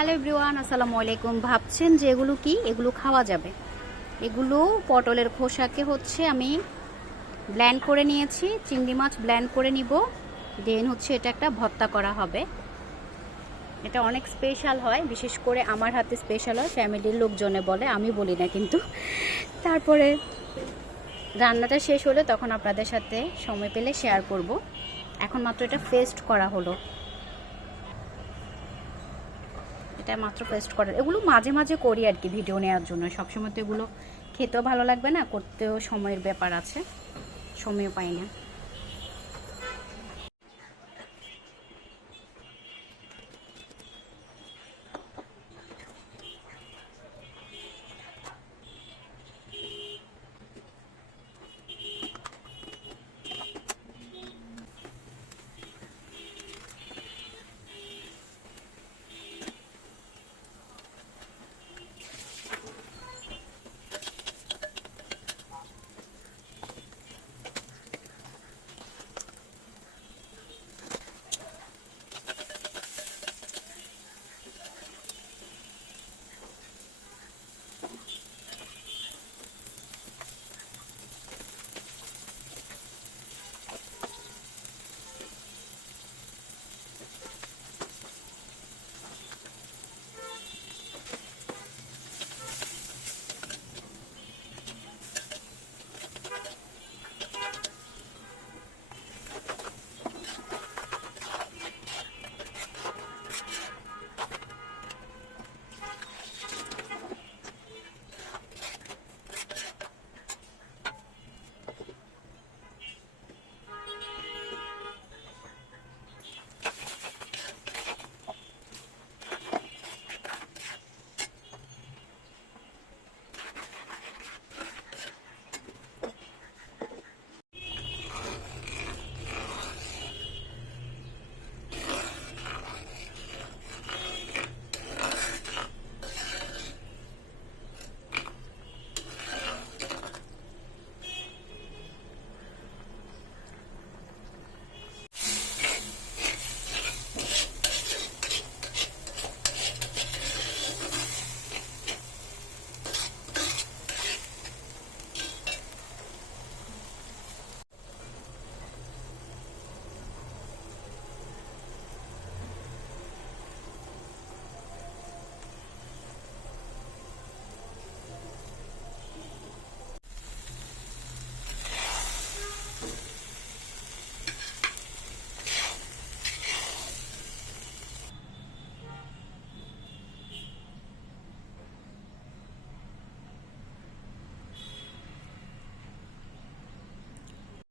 Hello everyone, আসসালামু আলাইকুম। ভাবছেন যে এগুলো কি? এগুলো খাওয়া যাবে। এগুলো পটলের খোসাকে আমি ব্লেন্ড করে নিয়েছি, চিংড়ি মাছ ব্লেন্ড করে নিব, দেন এটা একটা ভর্তা করা হবে। এটা অনেক স্পেশাল হয়, বিশেষ করে আমার হাতে স্পেশাল হয়, ফ্যামিলির লোকজনে বলে, আমি বলি না কিন্তু। তারপরে রান্নাটা শেষ হলে তখন আপনাদের সাথে সময় পেলে শেয়ার করব। এখন মাত্র এটা পেস্ট করা হলো, এটা মাত্র পেস্ট করার। এগুলো মাঝে মাঝে করি আর কি, ভিডিও নেওয়ার জন্য। সবসময় তো এগুলো খেতেও ভালো লাগবে না, করতেও সময়ের ব্যাপার আছে, সময়ও পাই না।